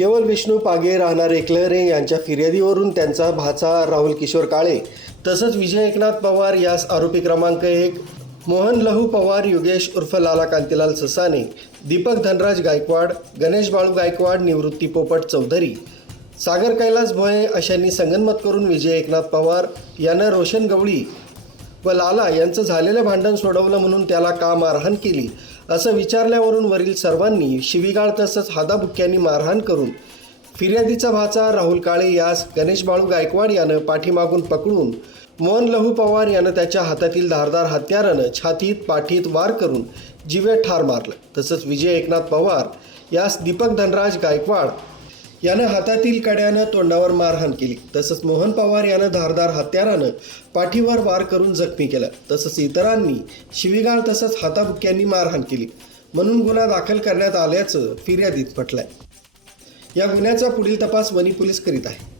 केवळ विष्णू पागे राहणार एकलहरे यांच्या फिर्यादीवरून त्यांचा भाचा राहुल किशोर काळे तसंच विजय एकनाथ पवार यास आरोपी क्रमांक 1 मोहन लहू पवार योगेश उर्फ लाला कांतीलाल ससाने, दीपक धनराज गायकवाड, गणेश बाळू गायकवाड, निवृत्ती पोपट चौधरी, सागर कैलास भोये अशांनी संगनमत करून विजय एकनाथ पवार यानं रोशन गवळी व लाला यांचं झालेलं भांडण सोडवलं म्हणून त्याला का मारहाण केली असं विचारल्यावरून वरील सर्वांनी शिवीगाळ तसंच हादाबुक्क्यांनी मारहाण करून फिर्यादीचा भाचा राहुल काळे यास गणेश बाळू गायकवाड यानं पाठीमागून पकडून मोहन लहू पवार यानं त्याच्या हातातील धारदार हत्यारानं छातीत पाठीत वार करून जीवे ठार मारलं। तसंच विजय एकनाथ पवार यास दीपक धनराज गायकवाड यानं हातातील कड्यानं तोंडावर मारहाण केली। तसंच मोहन पवार यानं धारदार हत्यारानं पाठीवर वार करून जखमी केलं। तसंच इतरांनी शिवीगाळ तसंच हाताबुक्क्यांनी मारहाण केली म्हणून गुन्हा दाखल करण्यात आल्याचं फिर्यादीत म्हटलंय। या गुन्ह्याचा पुढील तपास वणी पोलीस करीत आहे।